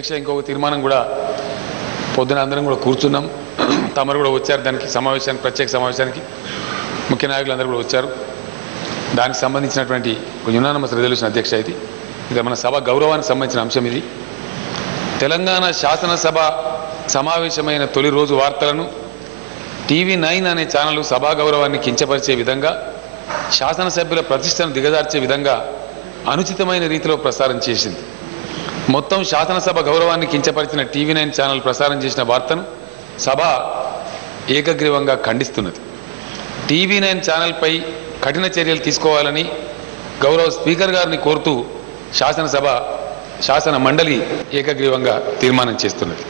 అధ్యక్ష ఇంకొక తీర్మానం కూడా పొద్దున అందరం కూడా కూర్చున్నాం. తమరు కూడా వచ్చారు దానికి సమావేశానికి, ప్రత్యేక సమావేశానికి ముఖ్య నాయకులు అందరూ కూడా వచ్చారు. దానికి సంబంధించినటువంటి యునానిమస్ రెజల్యూషన్ అధ్యక్ష ఇది మన సభ గౌరవానికి సంబంధించిన అంశం. ఇది తెలంగాణ శాసనసభ సమావేశమైన తొలి రోజు వార్తలను TV9 అనే ఛానల్ సభా గౌరవాన్ని కించపరిచే విధంగా, శాసనసభ్యుల ప్రతిష్టను దిగజార్చే విధంగా అనుచితమైన రీతిలో ప్రసారం చేసింది. మొత్తం శాసనసభ గౌరవాన్ని కించపరిచిన TV9 ఛానల్ ప్రసారం చేసిన వార్తను సభ ఏకగ్రీవంగా ఖండిస్తున్నది. TV9 ఛానల్పై కఠిన చర్యలు తీసుకోవాలని గౌరవ స్పీకర్ గారిని కోరుతూ శాసన మండలి ఏకగ్రీవంగా తీర్మానం చేస్తున్నది.